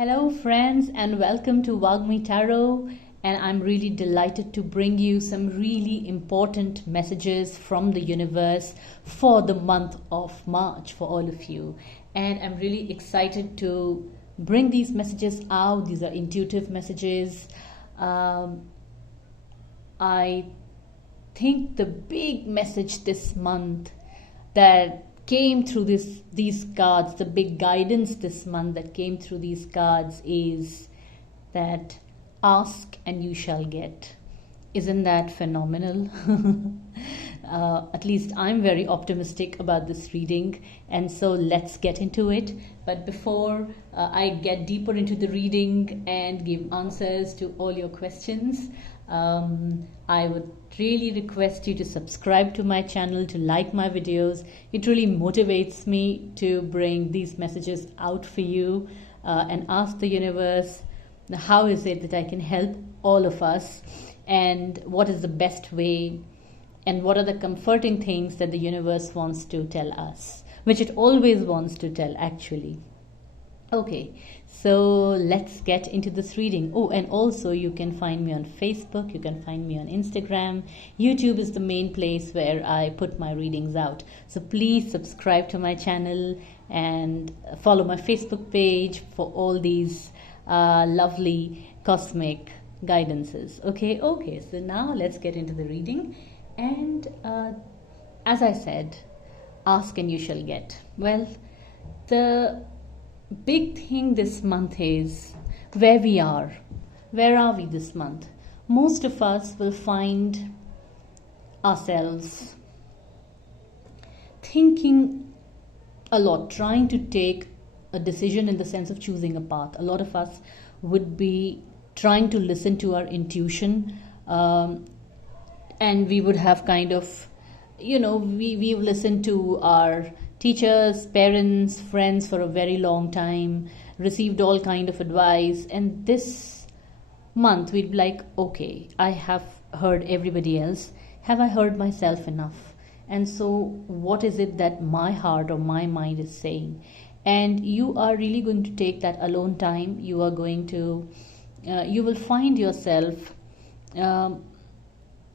Hello, friends, and welcome to vaagmi.tarot. And I'm really delighted to bring you some really important messages from the universe for the month of March for all of you. And I'm really excited to bring these messages out. These are intuitive messages. I think the big message this month that came through these cards, the big guidance this month that came through these cards is that ask and you shall get. Isn't that phenomenal? At least I'm very optimistic about this reading, and so let's get into it. But before I get deeper into the reading and give answers to all your questions, I would really request you to subscribe to my channel, to like my videos. It really motivates me to bring these messages out for you and ask the universe, how is it that I can help all of us, and what is the best way, and what are the comforting things that the universe wants to tell us, which it always wants to tell actually. Okay, so let's get into this reading. Oh, and also you can find me on Facebook, you can find me on Instagram. YouTube is the main place where I put my readings out. So please subscribe to my channel and follow my Facebook page for all these lovely cosmic guidances. Okay, so now let's get into the reading. And as I said, ask and you shall get. Well, the big thing this month is where we are. Where are we this month? Most of us will find ourselves thinking a lot, trying to take a decision in the sense of choosing a path. A lot of us would be trying to listen to our intuition, and we would have kind of, we've listened to our teachers, parents, friends for a very long time, received all kind of advice, and this month we'd be like, okay, I have heard everybody else. Have I heard myself enough? And so what is it that my heart or my mind is saying? And you are really going to take that alone time. You are going to, you will find yourself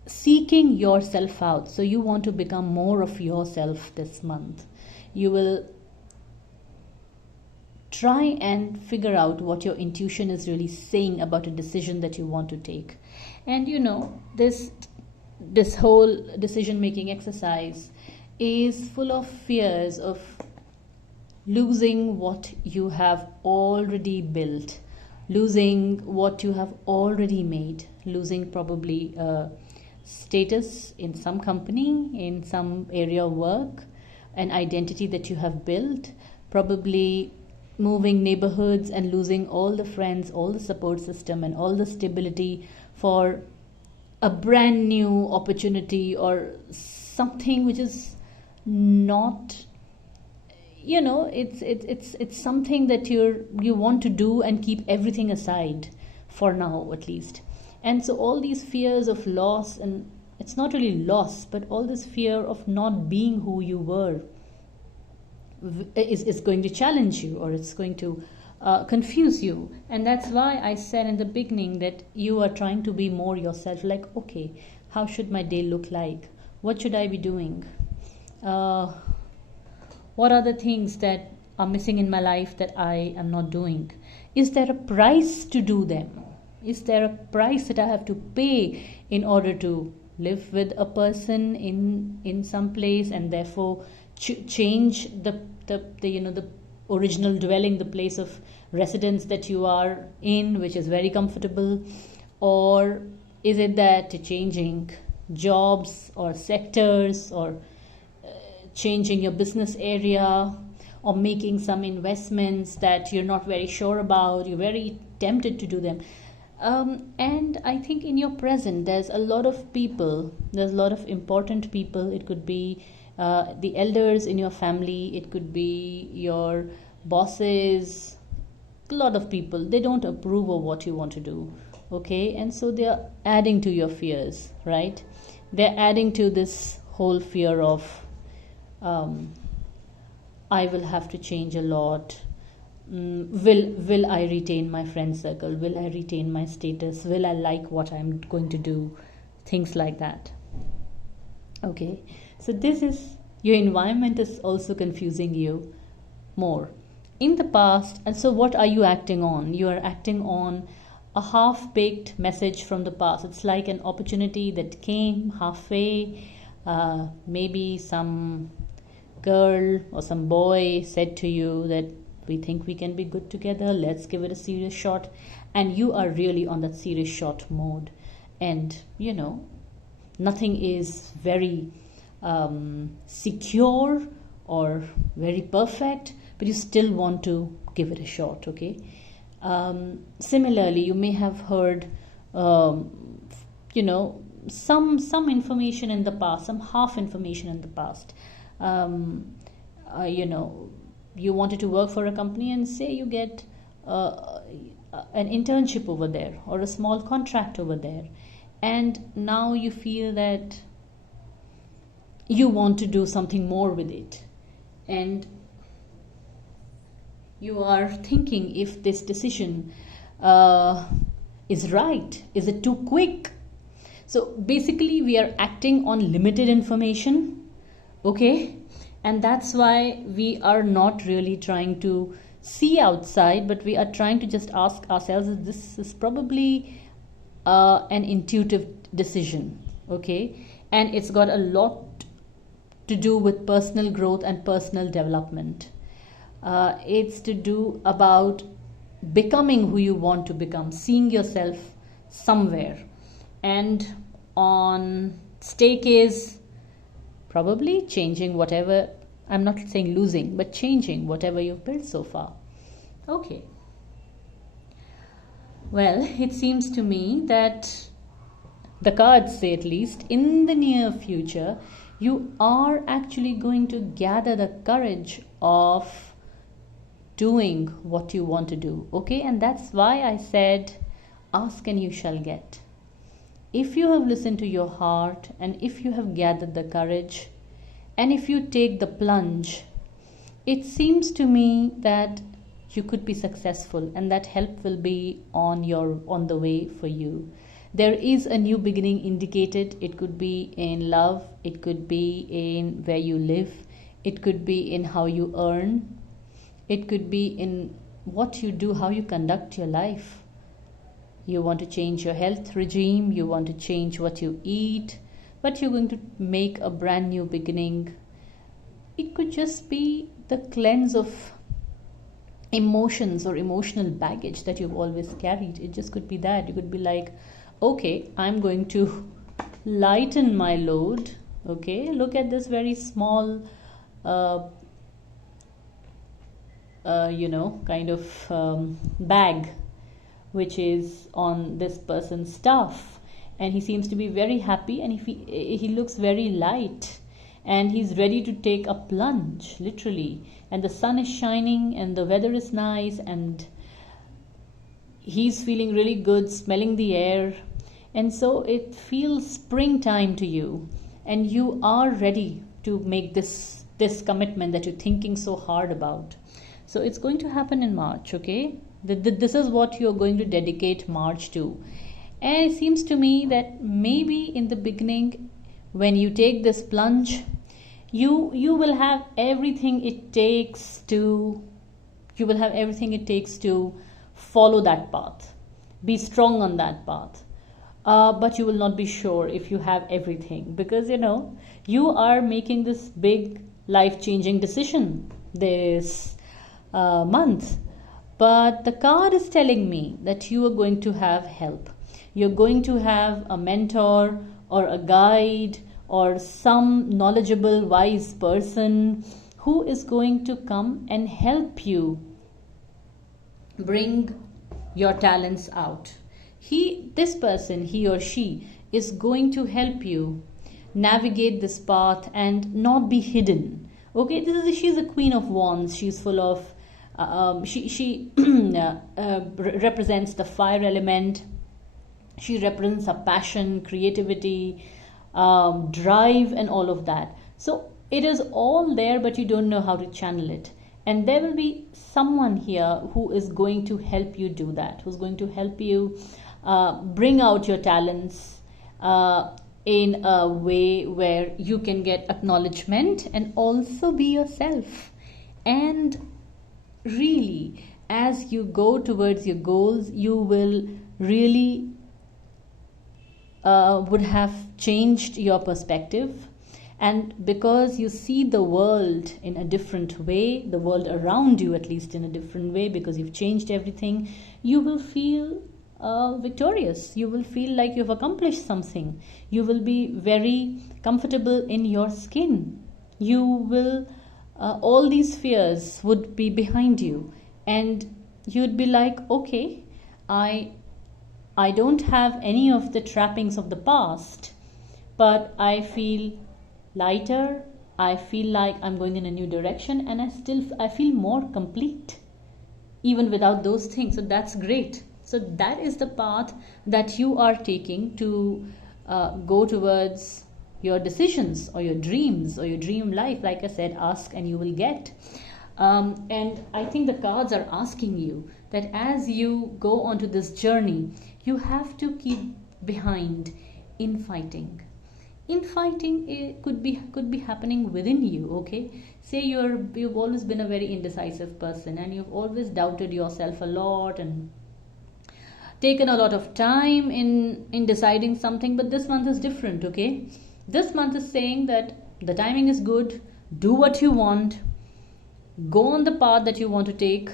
seeking yourself out. So you want to become more of yourself this month. You will try and figure out what your intuition is really saying about a decision that you want to take. And this whole decision making exercise is full of fears of losing what you have already built, losing what you have already made, losing probably status in some company, in some area of work, an identity that you have built, probably moving neighborhoods and losing all the friends, all the support system, and all the stability for a brand new opportunity or something which is not, it's something that you want to do and keep everything aside for now at least. And so all these fears of loss, and it's not really loss, but all this fear of not being who you were is going to challenge you, or it's going to confuse you. And that's why I said in the beginning that you are trying to be more yourself. Like, okay, how should my day look like? What should I be doing? What are the things that are missing in my life that I am not doing? Is there a price to do them? Is there a price that I have to pay in order to live with a person in some place, and therefore change the original dwelling, the place of residence that you are in, which is very comfortable? Or is it that changing jobs or sectors, or changing your business area, or making some investments that you're not very sure about, you're very tempted to do them? And I think in your present, there's a lot of people, there's a lot of important people. It could be the elders in your family, it could be your bosses, a lot of people. They don't approve of what you want to do, okay? And so they're adding to your fears, right? They're adding to this whole fear of I will have to change a lot, will I retain my friend circle? Will I retain my status? Will I like what I'm going to do? Things like that. Okay, so this is, your environment is also confusing you more in the past. And so what are you acting on? You are acting on a half-baked message from the past. It's like an opportunity that came halfway. Maybe some girl or some boy said to you that we think we can be good together, let's give it a serious shot, and you are really on that serious shot mode. And nothing is very secure or very perfect, but you still want to give it a shot. Okay. Similarly, you may have heard some information in the past, some half information in the past. You wanted to work for a company, and say you get an internship over there or a small contract over there, and now you feel that you want to do something more with it, and you are thinking if this decision is right. Is it too quick? So basically we are acting on limited information. Okay, and that's why we are not really trying to see outside, but we are trying to just ask ourselves, this is probably an intuitive decision. Okay, and it's got a lot to do with personal growth and personal development. It's to do about becoming who you want to become, seeing yourself somewhere, and on stake is probably changing whatever, I'm not saying losing, but changing whatever you've built so far. Okay. Well, it seems to me that the cards say, at least in the near future, you are actually going to gather the courage of doing what you want to do. Okay, and that's why I said, ask and you shall get. If you have listened to your heart, and if you have gathered the courage, and if you take the plunge, it seems to me that you could be successful, and that help will be on the way for you. There is a new beginning indicated. It could be in love, it could be in where you live, it could be in how you earn, it could be in what you do, how you conduct your life. You want to change your health regime, you want to change what you eat, but you're going to make a brand new beginning. It could just be the cleanse of emotions or emotional baggage that you've always carried. It just could be that. You could be like, okay, I'm going to lighten my load. Okay, look at this very small bag which is on this person's stuff, and he seems to be very happy, and he looks very light, and he's ready to take a plunge, literally, and the sun is shining and the weather is nice, and he's feeling really good, smelling the air, and so it feels springtime to you, and you are ready to make this commitment that you're thinking so hard about. So it's going to happen in March. Okay, this is what you're going to dedicate March to. And it seems to me that maybe in the beginning, when you take this plunge, you will have everything it takes to follow that path, be strong on that path, but you will not be sure if you have everything, because you are making this big life-changing decision this month. But the card is telling me that you are going to have help. You're going to have a mentor or a guide or some knowledgeable, wise person who is going to come and help you bring your talents out. This person, he or she, is going to help you navigate this path and not be hidden. Okay, she's a Queen of Wands. She's full of she represents the fire element. She represents a passion, creativity, drive, and all of that. So it is all there, but you don't know how to channel it. And there will be someone here who is going to help you do that, who's going to help you bring out your talents in a way where you can get acknowledgement and also be yourself. And really, as you go towards your goals, you will really would have changed your perspective. And because you see the world in a different way, the world around you at least in a different way, because you've changed everything, you will feel victorious. You will feel like you've accomplished something. You will be very comfortable in your skin. You will, all these fears would be behind you, and you'd be like, okay, I don't have any of the trappings of the past, but I feel lighter. I feel like I'm going in a new direction, and I feel more complete even without those things. So that's great. So that is the path that you are taking to go towards your decisions or your dreams or your dream life. Like I said, ask and you will get. And I think the cards are asking you that as you go onto this journey, you have to keep behind infighting. Infighting, it could be happening within you. Okay, say you've always been a very indecisive person, and you've always doubted yourself a lot and taken a lot of time in deciding something. But this month is different. Okay, this month is saying that the timing is good. Do what you want. Go on the path that you want to take,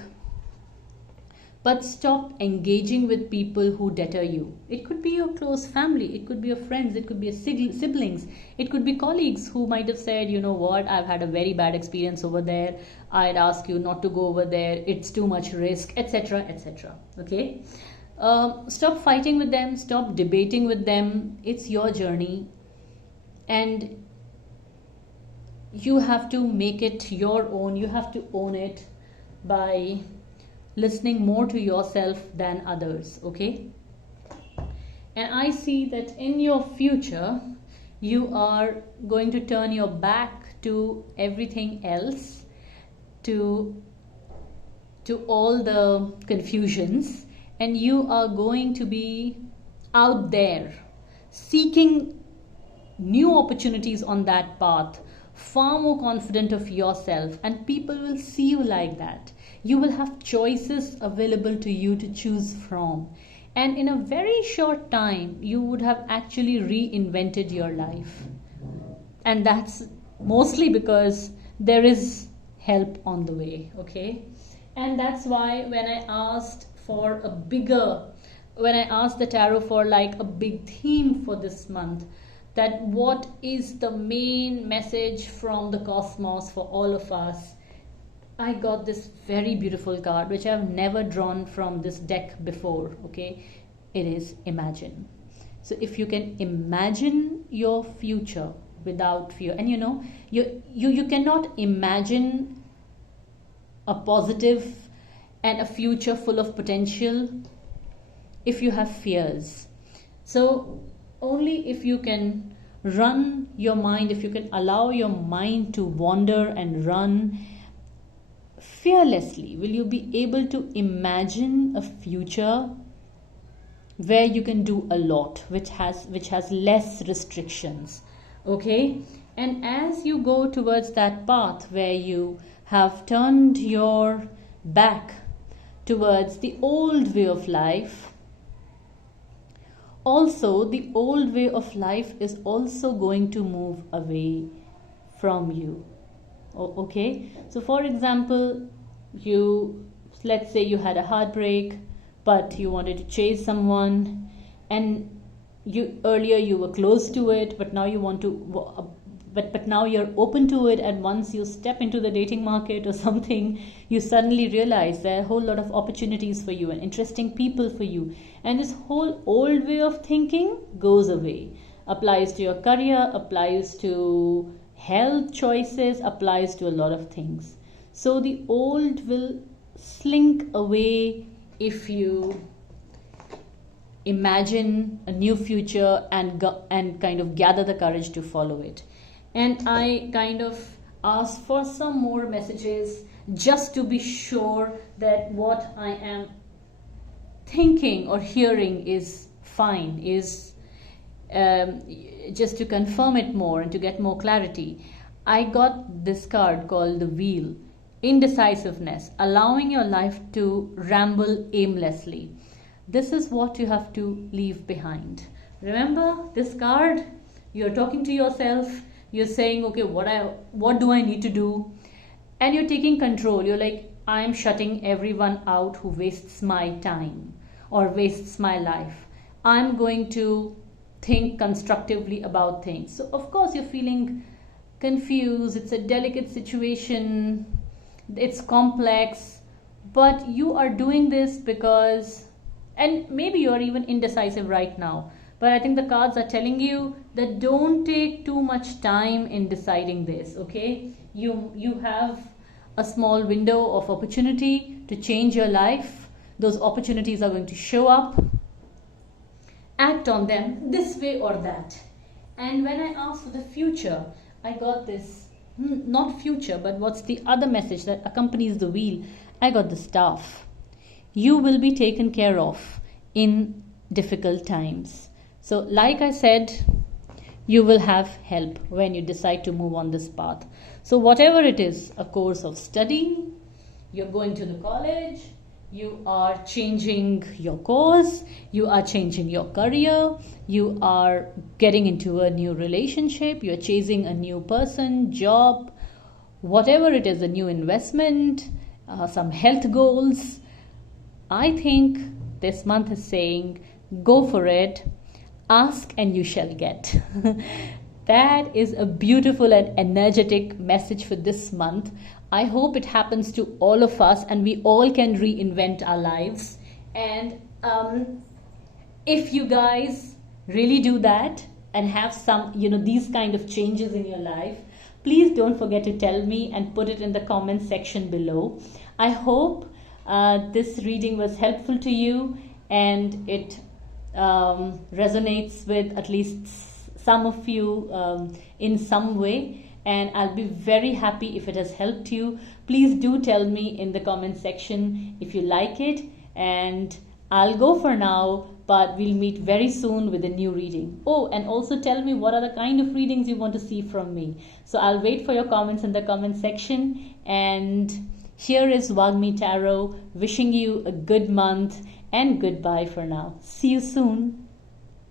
but stop engaging with people who deter you. It could be your close family, it could be your friends, it could be your siblings, it could be colleagues who might have said, you know what, I've had a very bad experience over there, I'd ask you not to go over there, it's too much risk, etc., etc. Okay, stop fighting with them, stop debating with them. It's your journey, and you have to make it your own. You have to own it by listening more to yourself than others. Okay, and I see that in your future you are going to turn your back to everything else, to all the confusions, and you are going to be out there seeking new opportunities on that path, far more confident of yourself, and people will see you like that. You will have choices available to you to choose from, and in a very short time you would have actually reinvented your life. And that's mostly because there is help on the way. Okay, and that's why when I asked the tarot for like a big theme for this month, that what is the main message from the cosmos for all of us, I got this very beautiful card which I've never drawn from this deck before. Okay, it is imagine. So if you can imagine your future without fear, and you cannot imagine a positive and a future full of potential if you have fears. So only if you can run your mind, if you can allow your mind to wander and run fearlessly, will you be able to imagine a future where you can do a lot, which has less restrictions. Okay, and as you go towards that path where you have turned your back towards the old way of life, also the old way of life is also going to move away from you. Okay, so for example, let's say you had a heartbreak, but you wanted to chase someone, and earlier you were close to it, but now you want to but now you're open to it, and once you step into the dating market or something, you suddenly realize there are a whole lot of opportunities for you and interesting people for you, and this whole old way of thinking goes away. Applies to your career, applies to health choices, applies to a lot of things. So the old will slink away if you imagine a new future and kind of gather the courage to follow it. And I kind of asked for some more messages just to be sure that what I am thinking or hearing is fine, is just to confirm it more and to get more clarity. I got this card called the Wheel. Indecisiveness, allowing your life to ramble aimlessly. This is what you have to leave behind. Remember this card? You're talking to yourself. You're saying, okay, what do I need to do? And you're taking control. You're like, I'm shutting everyone out who wastes my time or wastes my life. I'm going to think constructively about things. So of course you're feeling confused. It's a delicate situation. It's complex. But you are doing this because, and maybe you're even indecisive right now. But I think the cards are telling you that don't take too much time in deciding this, okay? You have a small window of opportunity to change your life. Those opportunities are going to show up. Act on them this way or that. And when I asked for the future, I got this, not future, but what's the other message that accompanies the Wheel? I got the Staff. You will be taken care of in difficult times. So like I said, you will have help when you decide to move on this path. So whatever it is, a course of study, you're going to the college, you are changing your course, you are changing your career, you are getting into a new relationship, you're chasing a new person, job, whatever it is, a new investment, some health goals. I think this month is saying, go for it. Ask and you shall get. That is a beautiful and energetic message for this month. I hope it happens to all of us and we all can reinvent our lives. And if you guys really do that and have some, these kind of changes in your life, please don't forget to tell me and put it in the comment section below. I hope this reading was helpful to you and it resonates with at least some of you in some way, and I'll be very happy if it has helped you. Please do tell me in the comment section if you like it, and I'll go for now, but we'll meet very soon with a new reading. Oh, and also tell me what are the kind of readings you want to see from me. So I'll wait for your comments in the comment section, and here is Vaagmi Tarot wishing you a good month and goodbye for now. See you soon.